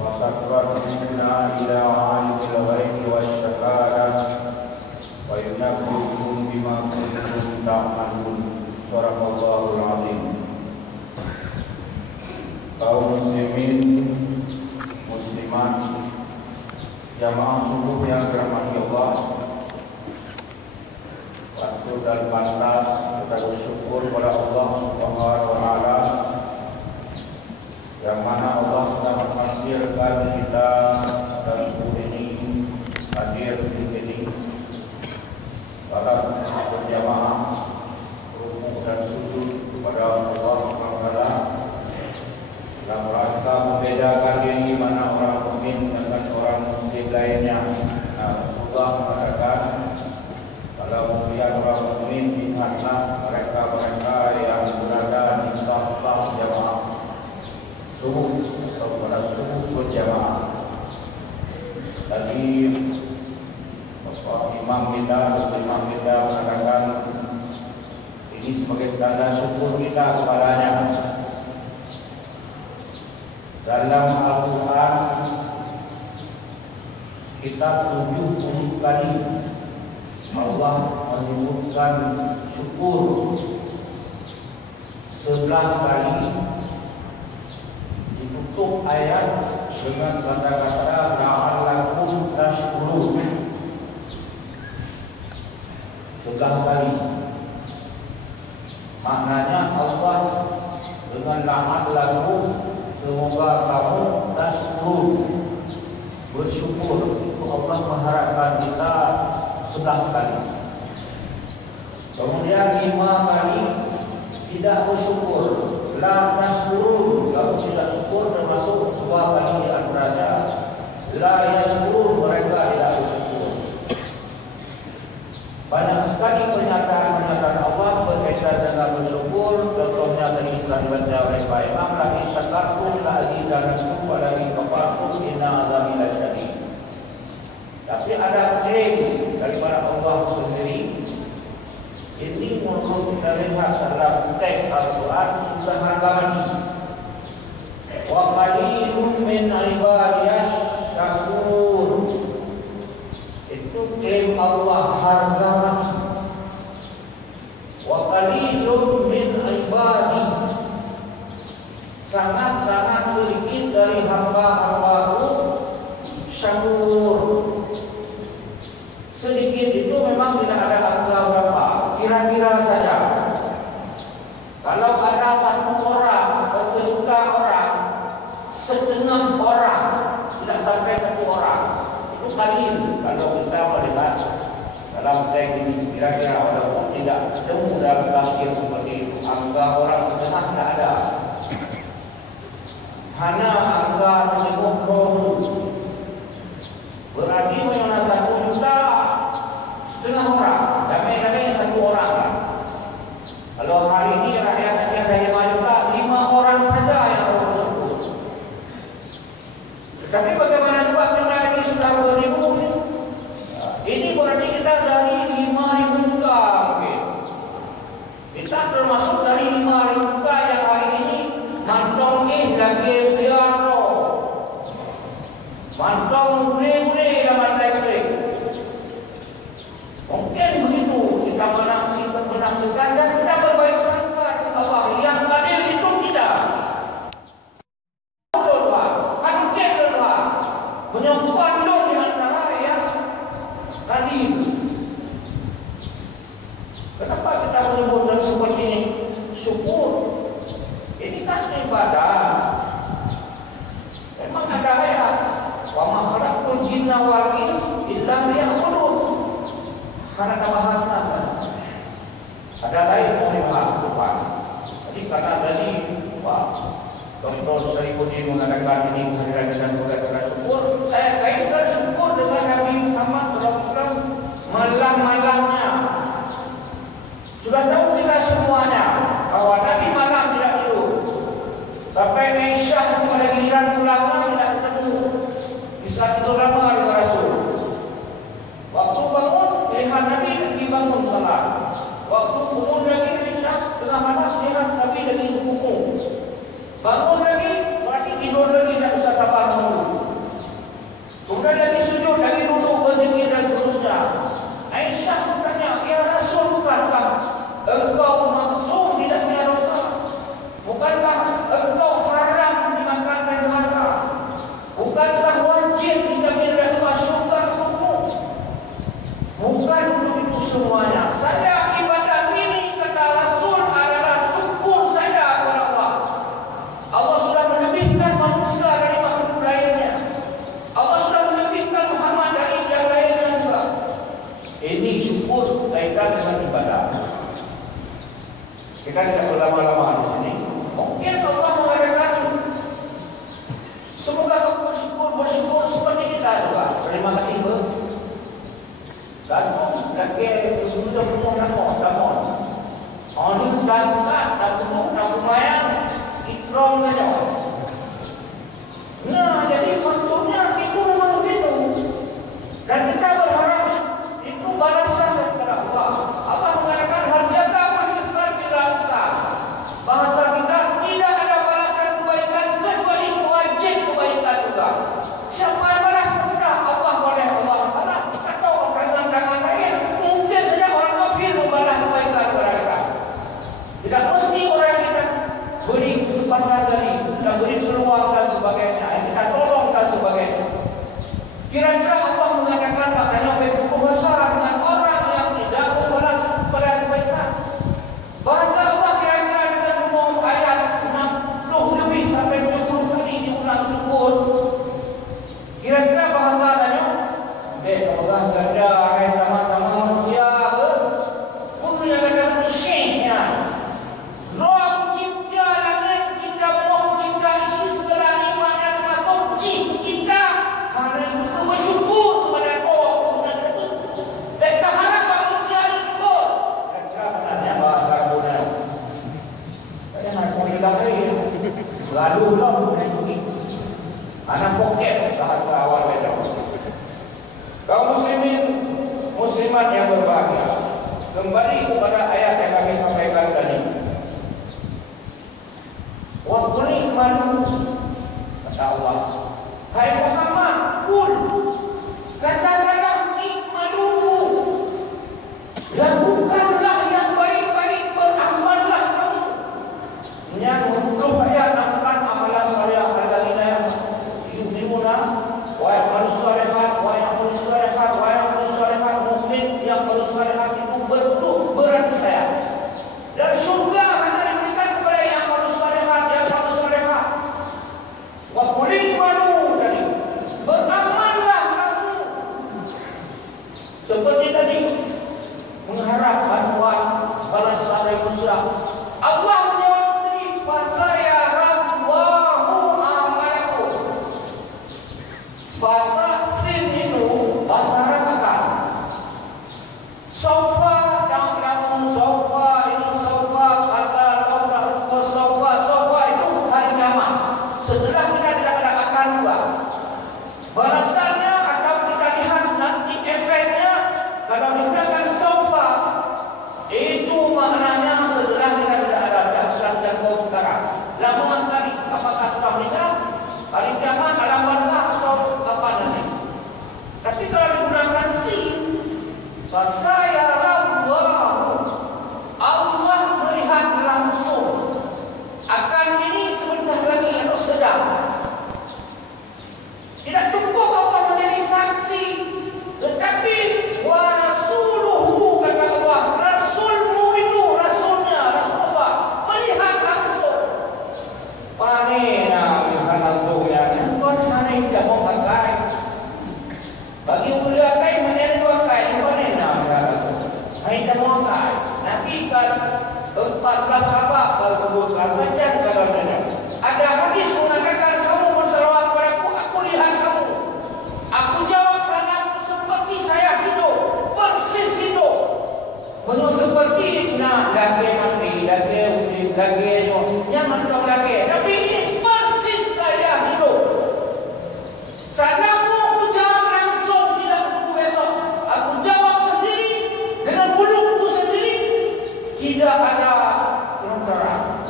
وتقربنا إلى عالم الغيب والشهادة وينبئكم بما كنتم تعملون. صدق الله العظيم. Kaum muslimin, muslimat, jamaah subuh yang dirahmati Allah, waktu dan pantas kita bersyukur kepada Allah Subhanahu wa taala yang mana Allah sudah mentakdirkan kita dan subuh ini hadir di sini pada berjamaah rukuk dan sujud kepada Allah Subhanahu wa taala dalam rangka membedakan diri mana orang mukmin dengan orang muslim lainnya. Allah mengatakan kalau melihat orang mukmin lihatlah mereka yang berada di saf-saf jamaah subuh atau pada subuh berjamaah. Tadi Imam kita mengatakan ini sebagai tanda syukur kita kepadanya. Dalam Al-Quran kita 70 kali Allah menyebutkan syukur, 11 kali ditutup ayat dengan kata-kata la'allakum tashkurun, 11 kali. Maknanya Allah dengan la'allakum, semoga kamu tashkurun, bersyukur. Itu Allah mengharapkan kita 11 kali. Kemudian 5 kali tidak bersyukur, la tashkurun, kamu tidak syukur, termasuk 2 kali di antaranya la yashkurun, mereka tidak bersyukur. Banyak sekali pernyataan Allah berkaitan dengan bersyukur. Contohnya tadi telah dibaca oleh Pak Imam, lagi syakartum la azidannakum wa lagi kafartum inna azabi lasyadid. Tapi ada klaim daripada Allah sendiri. Ini menurut kita lihat dalam teks Al-Quran sudah harganya. Wa qalilun min ibadiyas syakur. Itu klaim Allah harganya. Wa qalilun min ibadi, sangat-sangat sedikit dari hamba-hambaku syakur. Sedikit itu memang tidak ada angka berapa, kira-kira saja. Kalau ada 1 orang atau 1.000 orang, setengah orang, tidak sampai 1 orang, itu qalil. Kalau kita melihat dalam teks ini, kira-kira walaupun tidak ketemu dalam tafsir seperti itu, angka orang setengah tidak ada. Hanya angka 50 berarti mana 1 juta setengah orang, damai-damai 1 orang. Kalau hari ini rakyat ada 5 juta, 5 orang saja yang bersyukur. Tapi bagaimana juga kita ini sudah 2.000? Ini berarti kita dari 5.000 juta mungkin. Kita termasuk dari 5.000 juta yang hari ini mantong lagi piano, mantong gule-gule dalam listrik. Mungkin begitu kita menafsirkan dan kita berbaik sangka Allah. Yang adil itu tidak. Menyebutkan di antara yang adil. Kenapa kita menyebutkan seperti ini? Syukur. Ini kan ibadah. Memang ada ayat, wa ma khalaqtu semuanya. Saya ibadah ini kata Rasul adalah syukur saya kepada Allah. Allah sudah melebihkan manusia dari makhluk lainnya. Allah sudah melebihkan Muhammad dari yang lainnya juga. Ini syukur kaitan dengan ibadah. Kita tidak berlama-lama di sini. Mungkin Allah mengatakan semoga kamu bersyukur seperti kita juga. Terima kasih ber. Gantung lagi sudah penuh namun. Ini berangkat dan penuh namun mayang ikram saja. Nah, jadi maksudnya itu memang begitu. Dan kita berharap itu balasan daripada Allah. Allah mengatakan harjata berbesar tidak besar. Bahasa kita tidak ada balasan kebaikan kecuali wajib kebaikan juga. Siapa yang balas sudah Allah boleh Allah balas. Atau orang lain mungkin saja orang kafir membalas kebaikan kepada kita. Tidak mesti orang kita beri kesempatan tadi, kita beri peluang dan sebagainya, kita tolong dan sebagainya. Kira-kira Allah mengatakan makanya berpuasa dengan orang yang tidak membalas kepada kebaikan. Bahasa Allah kira-kira dengan umum ayat 60 lebih sampai 70 kali diulang syukur. Kira-kira bahasa adanya, Allah ganda sama-sama manusia ke? Punya kata syeknya. Roh cipta langit, cipta bumi, cipta isi segala nikmat yang termasuk kita. Hari itu bersyukur kepada roh Tuhan itu. Dan kita harap manusia bersyukur. Kira-kira benarnya bahasa guna. Saya nak kuliah lagi. Lalu lah mengenai anak foket bahasa awal beda. Kaum muslimin, muslimat yang berbahagia, kembali kepada ayat yang kami sampaikan tadi. Wa qul i'malu, kata Allah, hai Muhammad, qul, katakanlah i'malu, lakukanlah yang baik-baik, beramallah kamu. Yang untuk ayat lakukan amalan saleh alladzina yu'minuna wa ya'maluna shalihat wa ya'maluna shalihat wa ya'maluna shalihat. Mukmin yang berusaha itu berat saya. Dan surga hanya diberikan kepada yang berusaha dan berusaha. Wa qul i'malu, tadi beramallah kamu. Seperti tadi mengharap bantuan balasan dari manusia. Allah menjawab sendiri, fasayarallahu amalakum. Bahasa sin itu bahasa ratakan. Sofa dan lamun sofa itu sofa kata sofa itu hari kiamat. Setelah kita tidak ada akan juga. Balasannya atau kita lihat nanti efeknya kalau digunakan sofa itu maknanya setelah kita tidak ada dan sedang jatuh sekarang. Lama sekali. Apakah telah meninggal? Hari kiamat alam barzakh atau apa nanti? Tapi kalau digunakan sin, fasayarallahu, Allah melihat langsung. Akan ini sebentar lagi atau sedang. Tidak cukup Allah menjadi saksi, tetapi wa rasuluhu, kata Allah, rasulmu itu, rasulnya, Rasulullah melihat langsung. Panina melihat langsungnya. Bukan hari tidak mau pakai. Bagi mulia kai menjadi dua kai, panina melihat langsung. Hari tidak mau pakai. Nanti kan 14 sahabat kalau kebutkan macam kalau ada hadis mengatakan kamu bersalawat padaku, aku lihat kamu. Aku jawab salamku seperti saya hidup, persis hidup. Belum seperti lagi mati, lagi nyaman kau lagi. Tapi ini persis saya hidup. Salamku aku jawab langsung, tidak tunggu besok. Aku jawab sendiri dengan mulutku sendiri, tidak ada penukaran.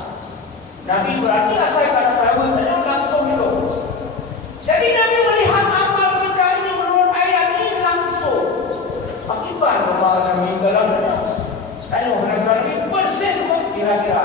Nabi berarti saya kata sahabat langsung hidup. Jadi Nabi melihat amal kita ini menurut ayat ini langsung. Akibat bahwa Nabi dalamnya. Ayo, Nabi persis kira-kira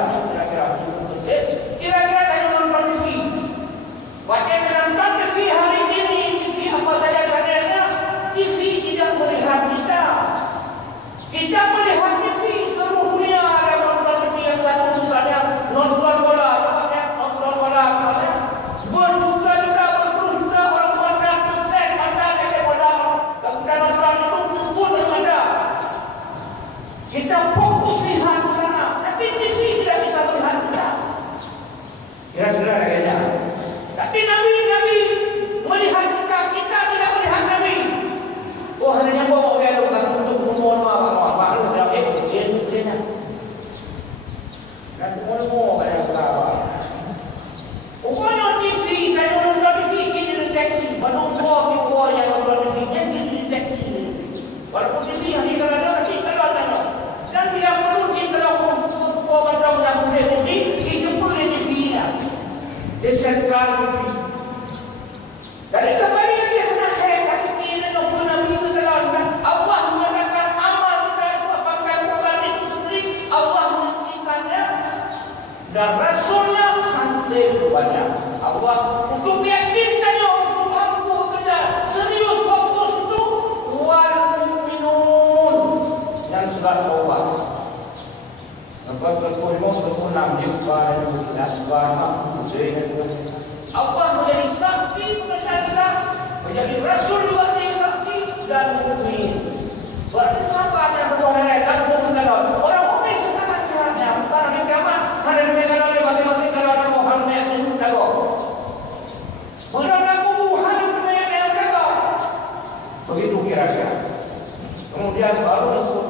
yang baru disebut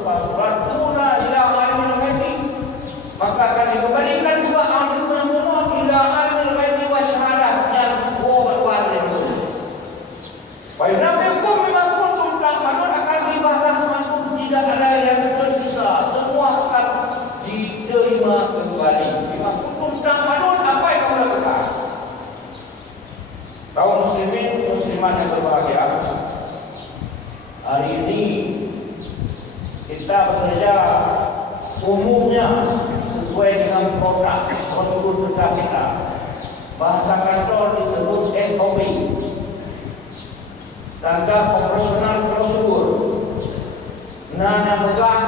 surat ila alimil ghaibi, maka akan dikembalikan juga amruna ila alimil ghaibi wa syahadah yang buat itu. Wa yunabbiukum bima kuntum ta'malun, akan dibahas maksud tidak ada yang tersisa, semua akan diterima kembali. Bima kuntum ta'malun, apa yang kamu lakukan? Kaum muslimin muslimat yang berbahagia, hari ini kita bekerja umumnya sesuai dengan prosedur kerja kita. Bahasa kantor disebut SOP, standar operasional prosedur. Yang pegang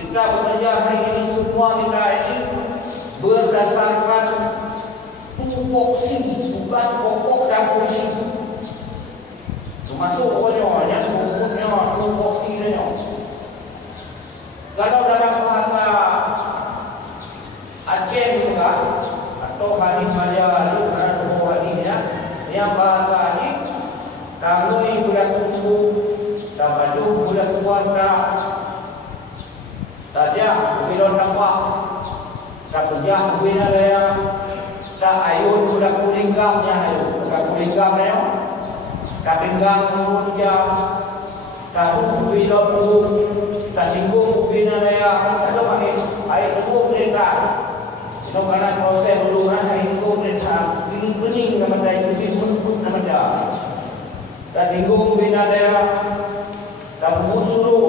kita bekerja hari ini, semua kita ini berdasarkan tupoksi, tugas pokok dan fungsi. Termasuk pokoknya tupoksinya. Kalau dalam bahasa Aceh juga atau hadis Maya itu ada dua hadisnya, yang bahasa ini kami budak tunggu dan baju budak puasa saja bilon nampak tak kerja bina dia tak ayun budak kulinggamnya itu budak kulinggamnya tak pinggang dia tak bilon tu tak tinggung bina dia ada pakai air tebu mereka itu karena proses dulu air tebu mereka bening nama dia itu menurut nama dia tak tinggung bina dia tak suruh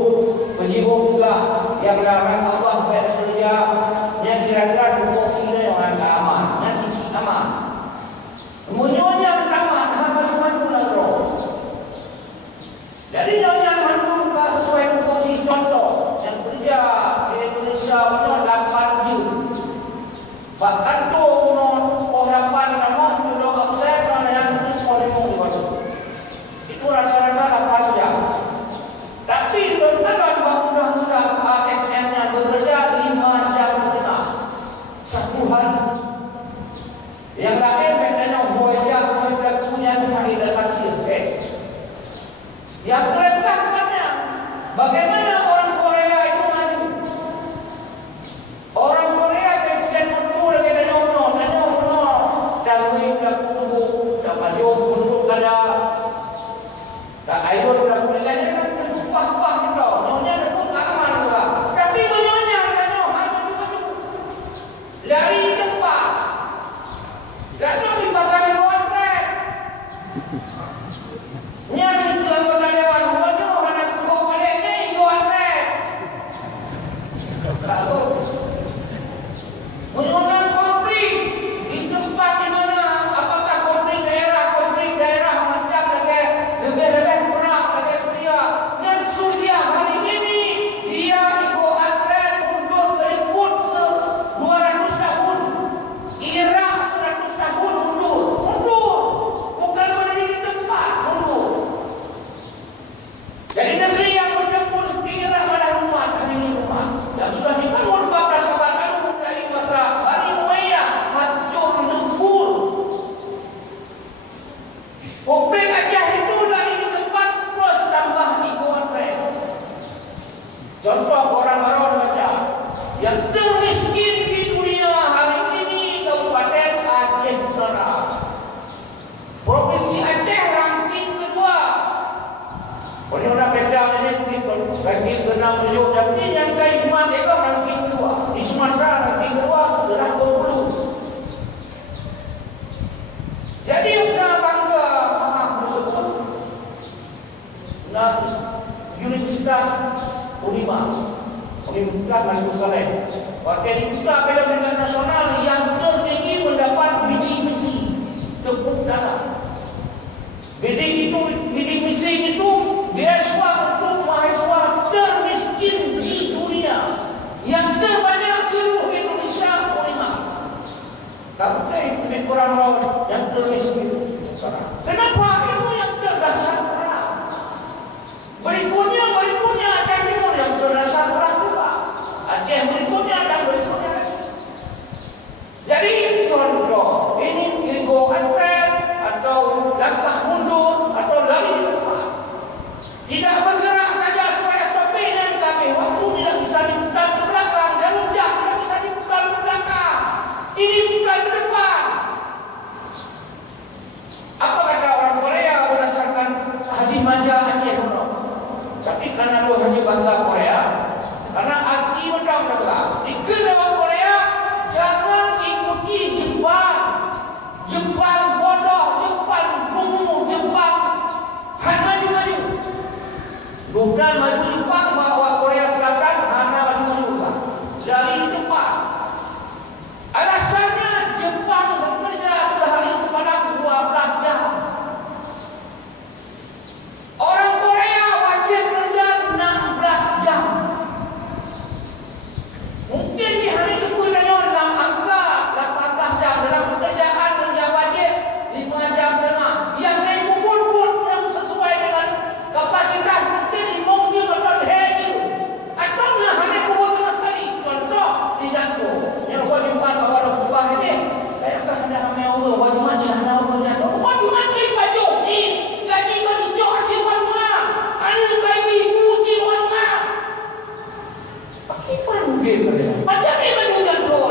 penyibuk juga yang larang Allah pada kerja yang kira-kira tupoksinya yang aman, yang aman. Menyonya aman, maju-maju nagro. Jadi nyonya maju sesuai tupoksi contoh yang kerja di Indonesia punya 8 jam. Bahkan tu pengharapan nama sudah absen yang semua itu rata-rata 8 jam. Tapi tentang undang-undang ASN-nya bekerja 5 jam setengah satu hari. Yang lain katanya boya punya hari dan hasil. Yang kerentangannya bagaimana orang Korea itu maju? Orang Korea kemudian mundur lagi dan nyono dan mengingat tubuh dan maju untuk ada tak air sudah mulai kan pah-pah kita nyonya itu tak aman juga. Tapi menyonya katanya maju-maju lari tempat katanya di pasar kontrak nyari ke pendayawan menyo mana kok balik ni kontrak lalu menyonya konflik di tempat di mana apakah konflik daerah macam lebih-lebih kurang lagi Suria hari ini dia ikut antren mundur berikut 200 tahun. Iraq 100 tahun mundur bukan berdiri di tempat, mundur. Jadi negeri yang bertempur seperti Iraq pada umat hari ini umat yang sudah dibangun pada sahabat Agung dari masa Bani Umayyah hancur lebur. Konflik Aceh itu dari tempat terus tambah ikut antren. Contoh orang baru baca yang termiskin di dunia hari ini Kabupaten Aceh Utara. Provinsi Aceh ranking kedua. Kalau nak kata ini ranking ke-6 tapi yang kai Isman itu ranking kedua. Di Sumatera ranking kedua adalah Bengkulu. Jadi kita bangga tersebut. Nah, Universitas Universitas Malaysia Saleh. Wakil dibuka Pilihan Nasional yang tertinggi mendapat bidik misi tepuk tangan. Bidik misi itu beasiswa untuk mahasiswa termiskin di dunia yang terbanyak seluruh Indonesia 5. Kamu tahu orang yang termiskin. Kenapa itu yang terdasar perang? Berikutnya Aceh Timur yang terdasar perang juga. Aceh berikutnya dan berikutnya. Jadi contoh ini ego antren atau langkah mundur atau lari di depan. mengajar Aceh pun. Tapi karena lu hanya bahasa Korea, karena arti macam adalah di dalam Korea jangan ikuti Jepang. Jepang bodoh, Jepang bungu, Jepang maju-maju. Bukan maju Jepang bawa Korea Selatan hanya maju-maju dari Jepang. Alasannya Jepang bekerja sehari semalam 12 jam. Orang Korea wajib kerja 16 jam. Mungkin di hari itu pun dalam angka 18 jam dalam pekerjaan kerja wajib 5 jam setengah. Yang naik kubur pun yang sesuai dengan kapasitas mungkin mungkin betul hei atau hanya kubur sama sekali. Contoh di jatuh yang wajiban bawa kubah ini saya akan hendak ambil Allah wajiban syahna Allah jatuh wajiban ini baju ni gaji bagi jauh hasil wajiban anu gaji muji wajiban pakai panggil macam ni baju jatuh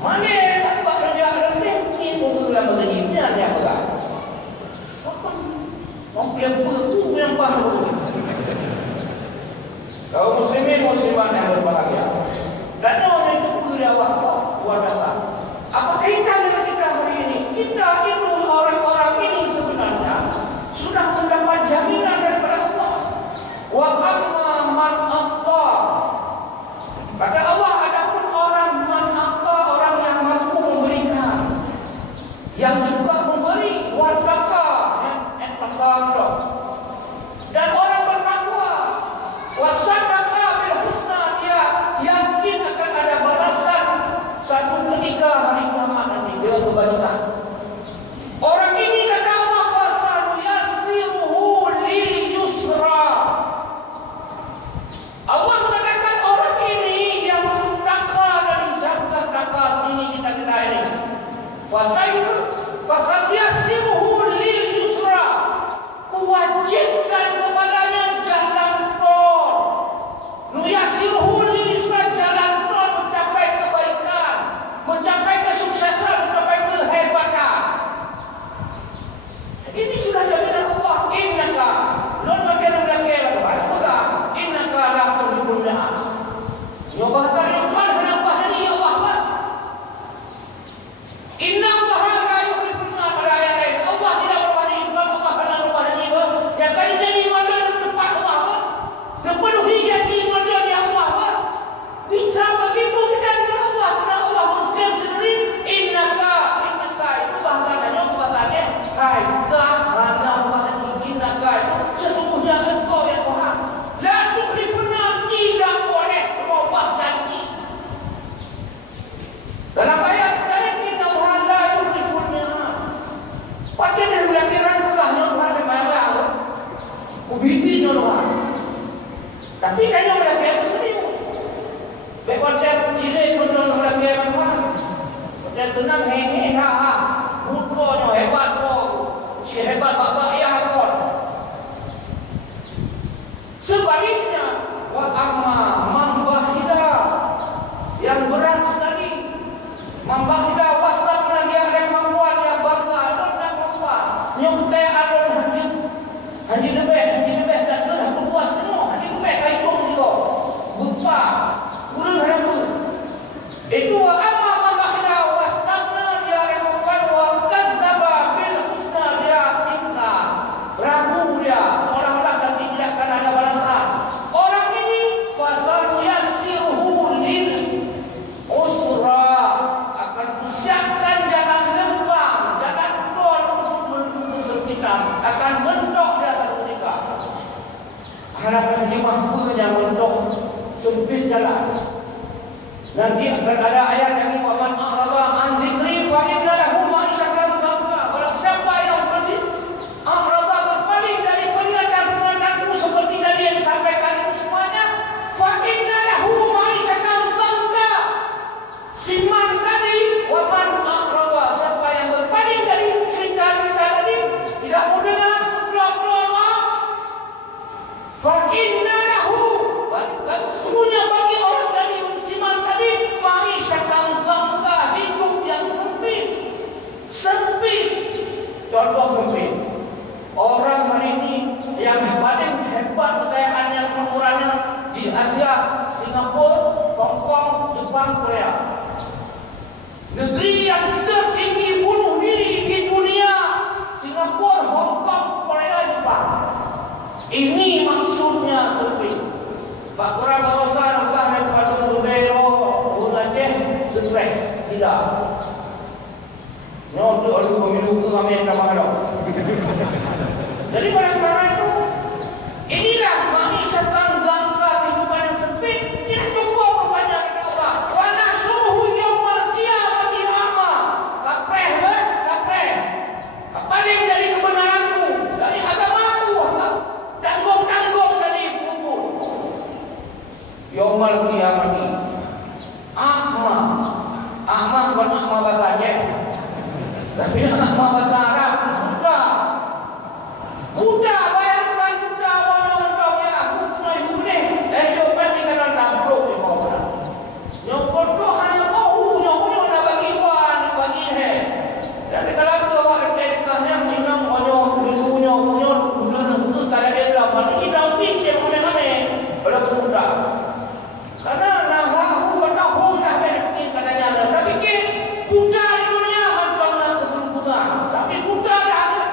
mana tak buat kerja lebih ni mobil lah begini ni ada apa tak mobil berku yang baru kaum muslimin muslimat yang berbahagia dan orang itu kerja waktu luar biasa. Apa kaitan dengan kita hari ini? Kita itu orang-orang ini sebenarnya sudah mendapat jaminan daripada Allah. Wa amma man atta. Kata Allah adapun orang man atta, orang yang mampu memberikan, yang suka memberi, wartaka, dan orang bertakwa, wasadaka bil husna, dia yakin akan ada balasan satu ketika hari kiamat nanti dia kebajikan. Orang ini kata Allah fasanuyassiruhu lil yusra. Allah mengatakan orang ini yang takwa dari zakat zakat ini kita ini fasanuyassiruhu lil yusra, wajibkan kepadanya jalan tol. Nuyasiruhu lil yusra, jalan tol mencapai kebaikan, mencapai kesuksesan, mencapai kehebatan. Ini sudah jaminan Allah. Innaka non makan belakang apa? Innaka la tuhlul mi'ad. Ya bahkan iman kenapa ini ya Allah? Inna Allah la yuhlul mi'ad. Pada ayat lain Allah tidak berwali iman, Allah pernah berwali iman. Yang kali jadi iman tempat Allah. Kepenuhi janji iman dia Allah. Bisa begitu kita dengan Allah. Karena Allah mengklaim sendiri innaka itu bahasanya hai hanya innaka sesungguhnya engkau yang Tuhan la tukhlifuna, tidak boleh berubah janji. Dalam ayat lain inna Allah la yukhliful mi'ad. Pakai dia belakang Tuhan Tuhan bayar ubidi Tuhan. Tapi kayaknya belakang serius. Bekontek kiri pun belakang Tuhan. Dia tenang hehe ha. Rukonya hebat kok. Si hebat bapak ya kok. Sebaliknya wa amma man bakhila, yang berat sekali. Man bakhila wastabna, dia ada kemampuan, yang bangga ada kemampuan. Nyontek ada haji lebih tak dah puas semua. Haji lebih kaitung juga. Buka. Guru ragu. Itu wa amma man bakhila wastabna, dia ada kemampuan wa kadzdzaba bil husna, dia ingkar. Ragu dia, seolah-olah nanti tidak akan ada balasan. Orang ini fasanuyassiruhu lil usra, akan siapkan jalan lembang, jalan tol untuk menuju kesempitan, akan mentok dia satu ketika. Harapan dia mampunya mentok sempit jalan. Nanti akan ada ayat yang wa man a'rada an dzikri fa inna lahu ma'isyatan dhanka. Kalau siapa yang a'rada berpaling dari peringatan-peringatanku seperti tadi yang disampaikan itu semuanya, fa inna lahu ma'isyatan dhanka. Simak tadi wa man a'rada, siapa yang berpaling dari cerita-cerita tadi, tidak mau dengar keluar fa inna lahu, sesungguhnya bagi orang tadi simak tadi ma'isyatan dhanka, hidup yang sempit. Jepang, Korea. Negeri yang tertinggi bunuh diri di dunia, Singapura, Hong Kong, Korea, Jepang. Ini maksudnya sempit. Pak Kurang kawasan bukan daripada Rubero, Aceh, stres. Tidak. Nyodok oleh pemilu ke kami yang sama ada. Jadi pada karena itu, inilah kami sedang jangka kehidupan yang sempit. Tidak cukup kepada kita Allah. Wa nasuhu yaumal qiyamati amma. Kapreh, kapreh. Paling dari kebenaranku, dari agamaku, tanggung-tanggung dari kubur. Yaumal qiyamati. Ahmad bukan Ahmad bahasa Aceh, tapi Ahmad bahasa Arab. Buddha, bayangkan Buddha wanyong ya aku punya ibu ni. Coba ni kalau nampak ni kau. Nyokot tu hanya kau, nyokot nak bagi wan, bagi he. Jadi kalau tu awak kerjanya minum wanyong, ibunya punya, bulan tu tak ada dah. Mati kita unik dia mana-mana. Kalau Buddha. Karena aku tahu dah berarti katanya ada. Tapi ke Buddha di dunia macam nak keberuntungan. Tapi Buddha dah ada.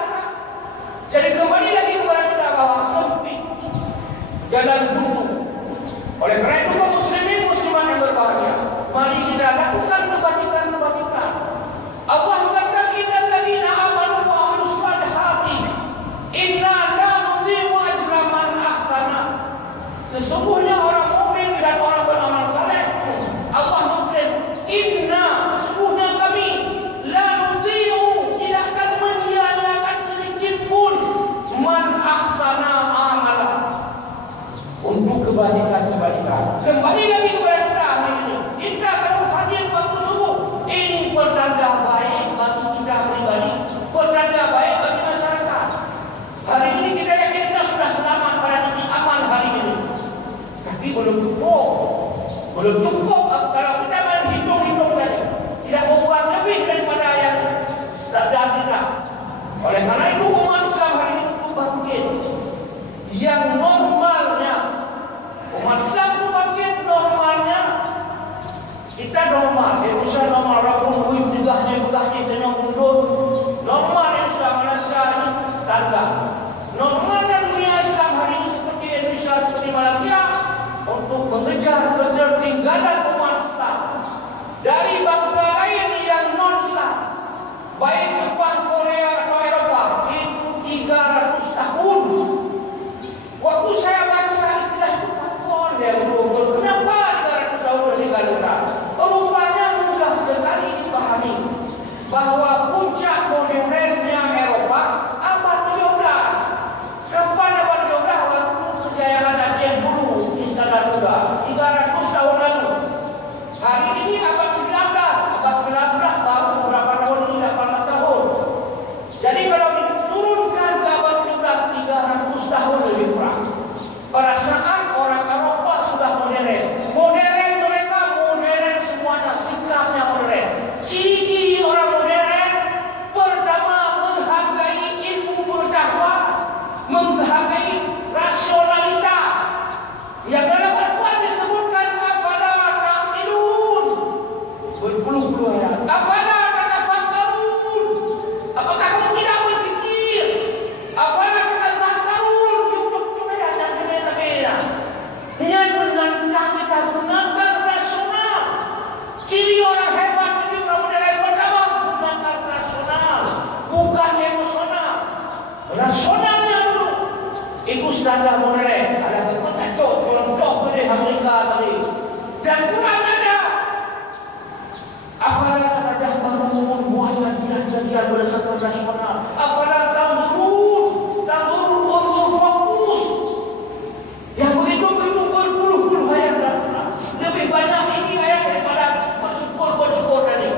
Jadi kembali lagi kepada kita bahawa sempit jalan buntu. Oleh kerana itu kaum muslimin muslimat yang berbahagia, mari kita lakukan kebaikan. Allah berkata innal ladzina amanu wa amilus salihati inna la nudhi'u ajra man ahsana. Sesungguhnya orang mukmin dan orang beramal saleh, Allah mengklaim inna, sesungguhnya kami la nudhi'u, tidak akan menyia-nyiakan sedikit pun man ahsana amala, untuk kebaikan. Kembali lagi kepada kita hari ini. Kita kalau hadir waktu subuh, ini pertanda baik bagi kita pribadi, pertanda baik bagi masyarakat. Hari ini kita yakin kita sudah selamat pada titik aman hari ini. Tapi belum cukup. Kalau kita menghitung-hitung tadi, tidak membuat lebih daripada yang sedang kita. Oleh karena itu umat Islam hari ini untuk bangkit. Yang normalnya, umat Islam itu bangkit normalnya. Kita normal, Indonesia normal, walaupun begahnya tengah mundur. Normal Indonesia, Malaysia ini standar. Normalnya dunia Islam hari ini seperti Indonesia, seperti Malaysia, untuk mengejar ketertinggalan umat Islam dari bangsa lain yang non-Islam, baik Jepang, Korea atau Eropa. Itu 300 tahun. Waktu saya baca istilah itu, kenapa 300 tahun meninggalkan? Rupanya mudah sekali dipahami bahwa puncak modernnya Eropa abad 13. Kapan abad 13? Waktu kejayaan Aceh dulu, Istana Kuda, 300 tahun lalu. Hari ini abad 19 baru berapa tahun ini, 18 tahun. Jadi kalau diturunkan ke abad 17, 300 tahun lebih kurang. Pada saat orang Eropa sudah modern mereka modern semuanya, sikapnya modern. Ciri orang modern, pertama menghargai ilmu bertakwa, menghargai rasionalitas. Yang dalam Al-Quran disebutkan afala ta'qilun, berpuluh-puluh ayat. Afala tatafakkarun, apakah kamu tidak berfikir? Afala tatafakkarun, cukup ayat yang berbeza-beza. Dia menantang kita gunakan rasional. Ciri orang hebat itu orang modern, pertama gunakan rasional, bukan emosional. Rasionalnya dulu. Itu standar modern. Ada contoh pada Amerika tadi. Dan Quran ada. Afala tadabbarun, buat kajian berdasarkan rasional. Afala tanzurun fokus. Yang begitu berpuluh-puluh ayat dalam Quran. Lebih banyak ini ayat daripada bersyukur tadi.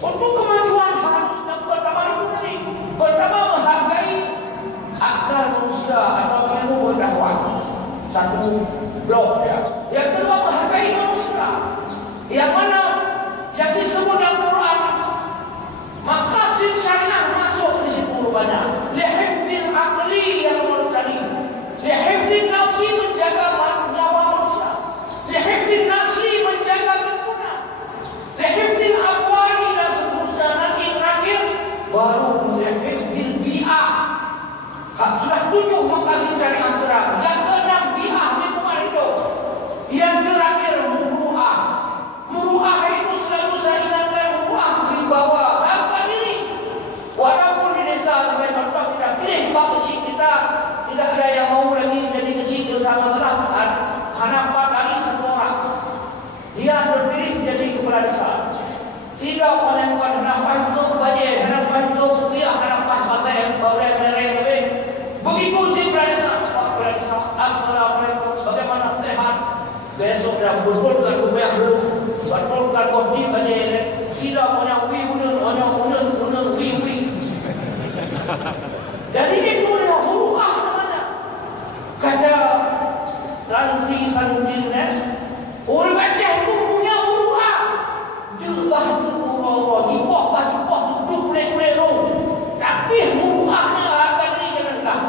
Untuk kemajuan harus pertama itu tadi. Pertama menghargai akal manusia atau ilmu berdakwah. Satu blok ya. Yang kedua menghargai manusia. Yang mana yang disebut dalam Quran maqasid syariah masuk di situ rupanya. Lihifdil aqli yang murtadi. Lihifdil nafsi, menjaga nyawa manusia. Lihifdil nafsi, menjaga kita tidak ada yang mau lagi jadi kecil sama terapan. Anak 4 kali 1 orang. Dia terpilih jadi kepala desa. Tidak boleh buat anak pasuk baje, anak pasuk kuliah, anak pas bagai boleh mereng. Begitu di kepala desa. Assalamualaikum. Bagaimana sehat? Besok dah betulkan kuliah dulu. Betulkan kopi baje. Tidak punya unun wi. Jadi itu dia huruf namanya. Kata Ransi Sanudin orang Aceh itu punya huruf A. Jebah ke Allah, dipah duduk lek-lek. Tapi huruf A-nya harga diri jangan.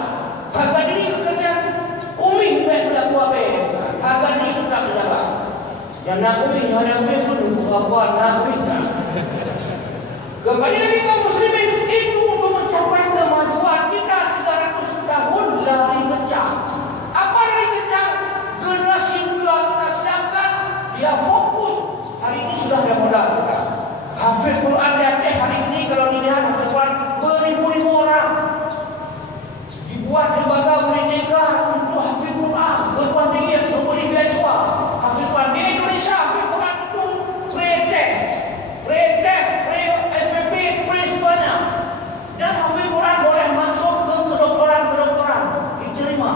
Harga diri kekalian umih baik berlaku apa. Harga diri tetap berjaga. Yang nak umih, yang umih pun buat nak umih. Kembali lagi kaum muslimin, itu untuk mencapai kemajuan kita 300 tahun lari kencang. Apa lari kencang? Generasi muda kita siapkan, dia fokus. Hari ini sudah ada modal kita. Hafiz Quran di Aceh hari ini kalau dilihat hafiz Quran beribu-ribu orang. Dibuat lembaga pendidikan untuk hafiz Quran, berbuat tinggi, memberi beasiswa. Hafiz Quran di Indonesia, hafiz Quran itu pre-test, SPP, semuanya. Dan hafiz Quran boleh masuk ke kedokteran diterima.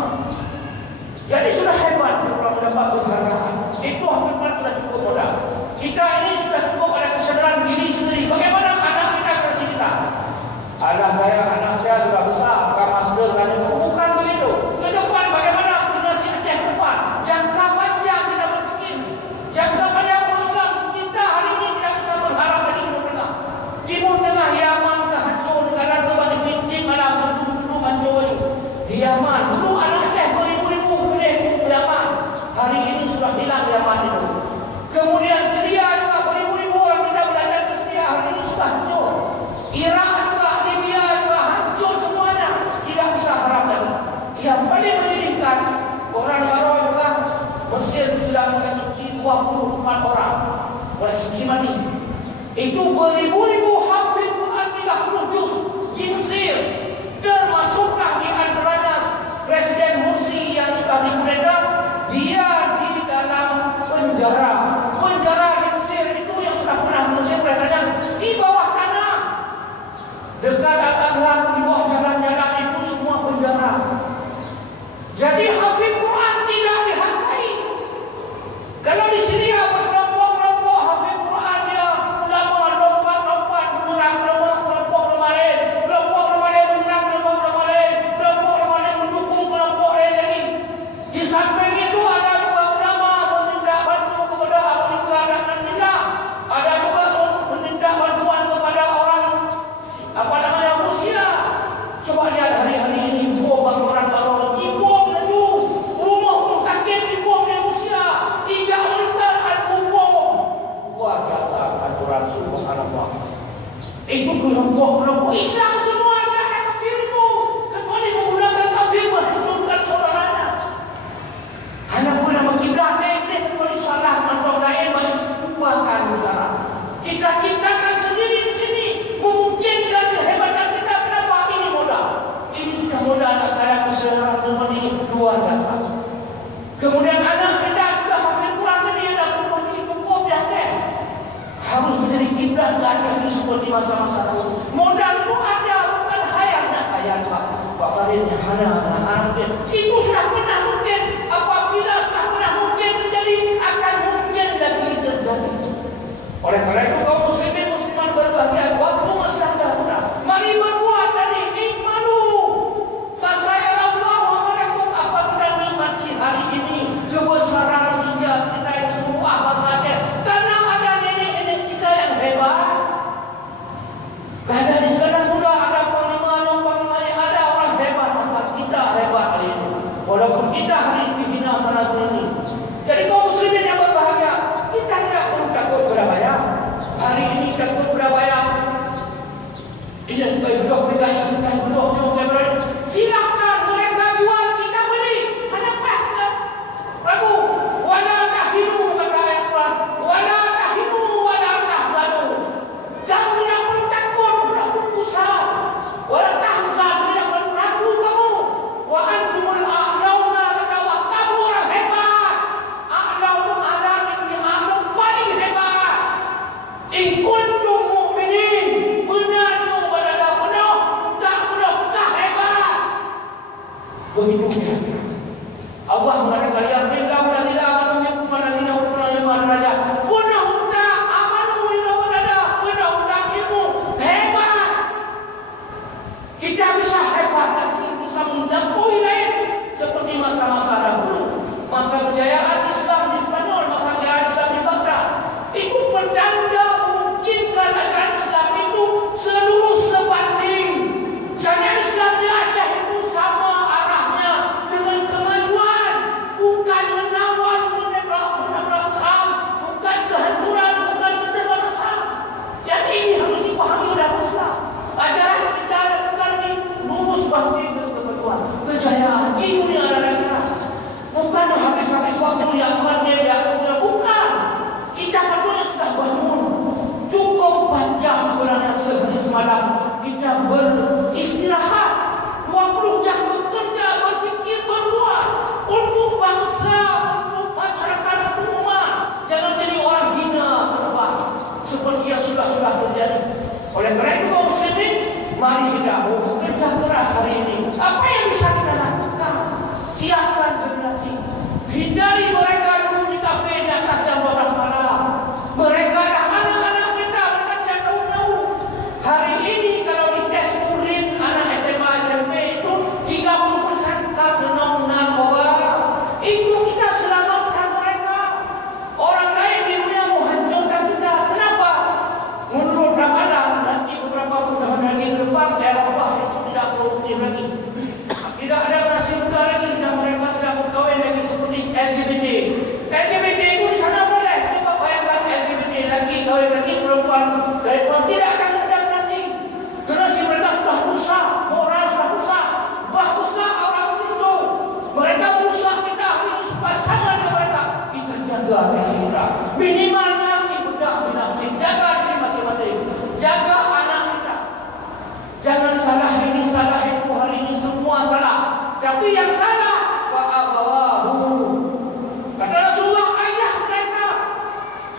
Jadi sudah hebat setelah mendapat penghargaan. Itu hafiz Quran sudah cukup modal. Kita ini sudah cukup ada kesadaran diri sendiri. Bagaimana anak kita kasih kita? Anak saya sudah besar, bukan master kan? Bukan begitu. Ke depan bagaimana generasi Aceh ke depan? Jangka panjang kita berpikir. Jangka panjang bangsa kita hari ini tidak bisa berharap dari Timur Tengah. Timur Tengah Yaman kehancur negara itu banyak Filistin ada berduduk hancur. Di Yaman dulu anak Aceh beribu-ribu boleh ke Yaman. Hari ini sudah hilang Yaman itu. Kemudian Syria juga beribu-ribu orang kita belajar ke Syria hari ini sudah hancur. Irak juga, Libya juga hancur semuanya. Tidak bisa harap lagi. Yang paling menyedihkan orang baru juga Mesir sudah mengasusi 24 orang bereksekusi mati. Itu beribu-ribu hafiz Quran 30 juz di Mesir. Termasuklah di antaranya Presiden Morsi yang sudah dikudeta. Dia di dalam penjara di Mesir itu yang sudah pernah Mesir kelihatannya di bawah tanah. Dekat Al-Azhar, di bawah jalan-jalan itu semua penjara. Jadi hafiz Quran tidak dihargai. Kalau di Syria berkelompok-kelompok hafiz Quran dia ulama lompat menang kelompok lain, kelompok lain menang kelompok lain mendukung kelompok lain lagi. Di samping itu ada juga ulama meminta bantu kepada Afrika dan Indonesia. Ada juga meminta bantuan kepada orang Rusia. Coba lihat hari-hari ini bom orang baru dibom lagi. Rumah sakit dibom di Rusia. 3 liter ada bom. Luar biasa aturan subhanallah. Itu kelompok Islam semua ada kafir itu. Kecuali menggunakan kafir menghancurkan saudaranya. Hanya guna kiblat kecuali salah orang lain melupakan bersama. Kita ciptakan sendiri di sini. Memungkinkan kehebatan kita. Kenapa ini modal? Ini sudah modal dalam seorang teman ini luar biasa. Kemudian anak kita juga hasil Quran tadi ada berbagi cukup di Aceh. Harus menjadi kiblat ke Aceh seperti masa-masa dulu. Modal itu ada, bukan khayalnya khayal Pak Farid yang anak itu sudah pernah mungkin. Apabila sudah pernah mungkin terjadi, akan mungkin lagi terjadi. Oleh karena itu kaum muslimin muslimat berbahagia waktu masih ada muda. Mari berbuat dari ikmalu. Saya Allah mengaku apa kita nikmati hari ini kebesaran dunia kita itu apa saja. Karena ada nenek-nenek kita yang hebat. Karena di sana muda ada panglima yang ada orang hebat tempat kita Begitu kira-kira. Allah mengatakan ya fillah walladzina amanu minkum walladzina utul ilma daraja. Punahunta amanu minkum daraja. Punahunta ilmu hebat. Kita bisa hebat tapi bisa mencapai lain seperti masa-masa dahulu. Masa kejayaan Islam di Spanyol, masa kejayaan Islam di Baghdad. Itu pertanda memungkinkan agar Islam itu seluruh sebanding. Jangan Islam di Aceh itu sama arahnya dengan kemajuan, bukan melawan, menabrak Trump, bukan kehancuran, bukan keterbatasan. Yang ini harus dipahami oleh Islam. Ajaran kita lakukan ini lurus banding dengan kemajuan, kejayaan. Itu dia negara. Bukan habis-habis waktu yang dia bukan. Kita katanya sudah bangun. Cukup 4 jam sebenarnya sehari semalam kita beristirahat. 20 jam bekerja, berfikir, berbuat untuk bangsa, untuk masyarakat, untuk umat. Jangan jadi orang hina terbang seperti yang sudah terjadi. Oleh karena itu kaum muslimin, mari kita bekerja keras hari ini. Apa yang bisa kita lakukan? Siapkan generasi. Hindari mereka dulu di kafe di atas jam 12 malam. Mereka adalah anak-anak kita, mereka tidak tahu. Hari ini kalau dites urin anak SMA SMP itu 30% kena narkoba. Itu kita selamatkan mereka. Orang lain di dunia mau hancurkan kita. Kenapa? Menurut ramalan nanti beberapa bulan lagi ke depan Eropa itu tidak produktif lagi. Tidak ada generasi muda lagi dan mereka tidak berkahwin lagi seperti LGBT. LGBT itu di sana boleh. Coba bayangkan LGBT lagi kahwin lagi perempuan dari perempuan tidak akan ada generasi. Generasi mereka sudah rusak, moral sudah rusak, rusak orang itu. Mereka rusak kita harus sama dengan mereka. Kita jaga diri kita. Minimalnya ibadah binafsi. Jaga diri masing-masing. Jaga anak kita. Jangan salah ini, salah itu, hari ini semua salah. Tapi yang salah fa'abawahu. Kata Rasulullah, ayah mereka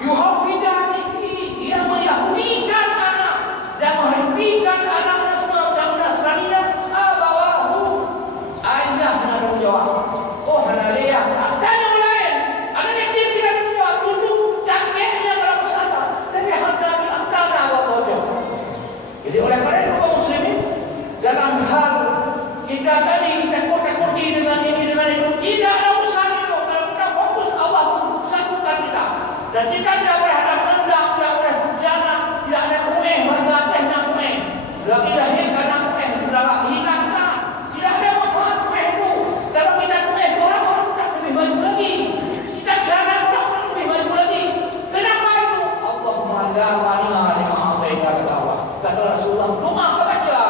yuhafidanihi, ia meyahudikan anak dan menghentikan anaknya sebagai Nasrani. Abawahu, ayah menanggung jawab. Oh halaliah, ada yang lain. Ada yang dia tidak menjawab. Duduk cangkehnya dalam pesantren. Dan dia hadani antara awal-awal. Jadi oleh karena itu kaum muslimin, dalam hal kita tadi takut-takuti dengan ini dengan itu, tidak ada urusan itu. Kalau kita fokus, Allah satukan kita. Dan kita tidak boleh ada dendam, tidak boleh bujana, tidak ada kueh, bahasa tehnya kueh. Lagi lahir karena kueh, sudah hilangkan. Tidak ada masalah kueh itu. Kalau kita kueh, orang tak lebih maju lagi. Kita jalan tak lebih maju lagi. Kenapa itu? Allahumma la mani'a lima a'taita Allah. Kata Rasulullah, doa kebaca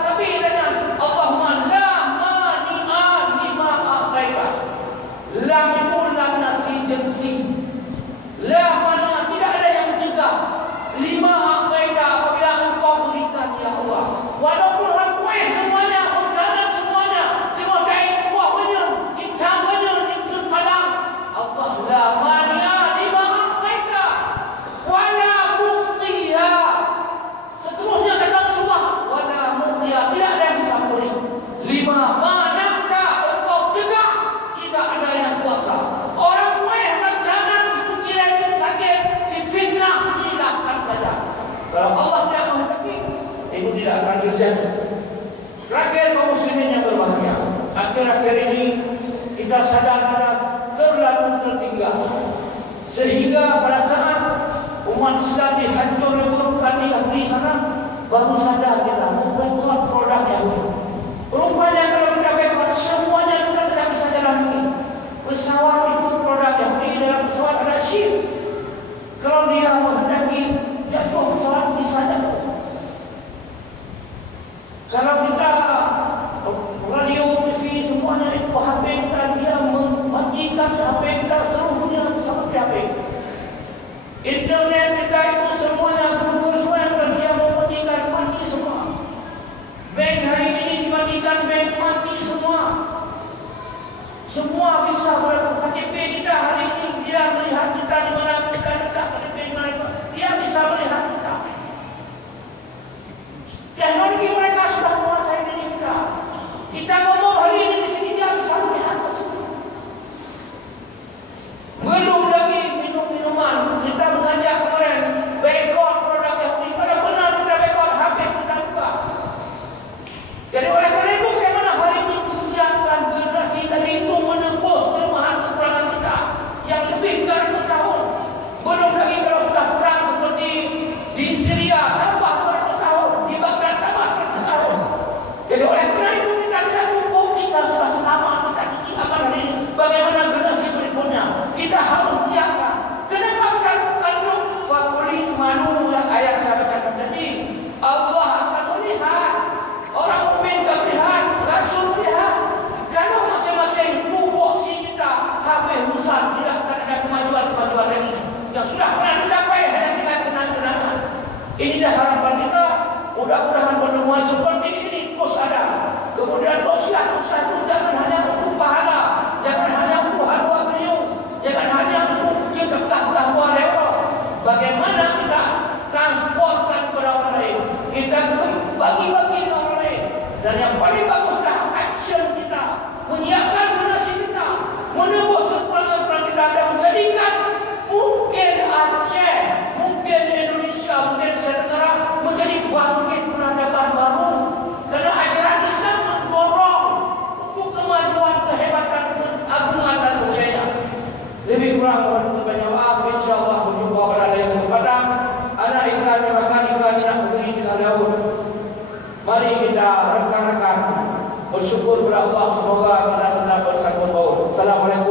tapi dengan Allahumma la mani'a lima a'taita. La itu lam nasi jinsi. La mana tidak ada yang mencegah. Lima a'taita apabila engkau berikan ya Allah. Walaupun orang kuih semuanya, makanan semuanya, tengok kain buahnya, intangannya, insun malam. Allah la mani'a lima a'taita. Wala muqtiya. Seterusnya kata Rasulullah, wala muqtiya, tidak ada yang bisa memberi. Lima manakah engkau cegah, tidak ada yang kuasa. Orang kuih makanan itu kira itu sakit, difitnah, silahkan saja. Kalau Allah tidak menghendaki, itu tidak akan terjadi. Terakhir kaum muslimin yang berbahagia, akhir-akhir ini kita sadar terlalu tertinggal, sehingga pada saat umat Islam dihancur leburkan di Yahudi sana, baru sadar kita membuat produk Yahudi. Rupanya kalau kita bebas semuanya kita tidak bisa jalan ini. Pesawat itu produk Yahudi, dalam pesawat ada chip. Kalau dia menghendaki jatuh pesawat bisa jatuh. Kalau kita radio, TV semuanya itu HP kita, dia mematikan HP kita seluruhnya seperti HP. Internet kita itu semuanya Google semua yang dia mematikan, mati semua. Bank hari ini dimatikan, bank mati semua. Semua bisa berlaku. KTP kita hari ini dia melihat kita di mana kita dekat KTP di mana dia bisa melihat kita. Teknologi mereka sudah menguasai diri kita. Kita ngomong hari ini di Dan yang paling baguslah action kita, menyiapkan generasi kita, menembus kekurangan-kekurangan kita dan menjadikan mungkin Aceh, mungkin Indonesia, mungkin Asia Tenggara menjadi bangkit peradaban baru. Karena ajaran Islam mendorong untuk kemajuan, kehebatan, keagungan dan sebagainya. Lebih kurang untuk banyak maaf, insyaAllah berjumpa pada yang kesempatan. Anak ikan, makan ikan yang berdiri di laut. Mari kita rekan-rekan bersyukur kepada Allah, semoga benar-benar bersangkut maut. Assalamualaikum.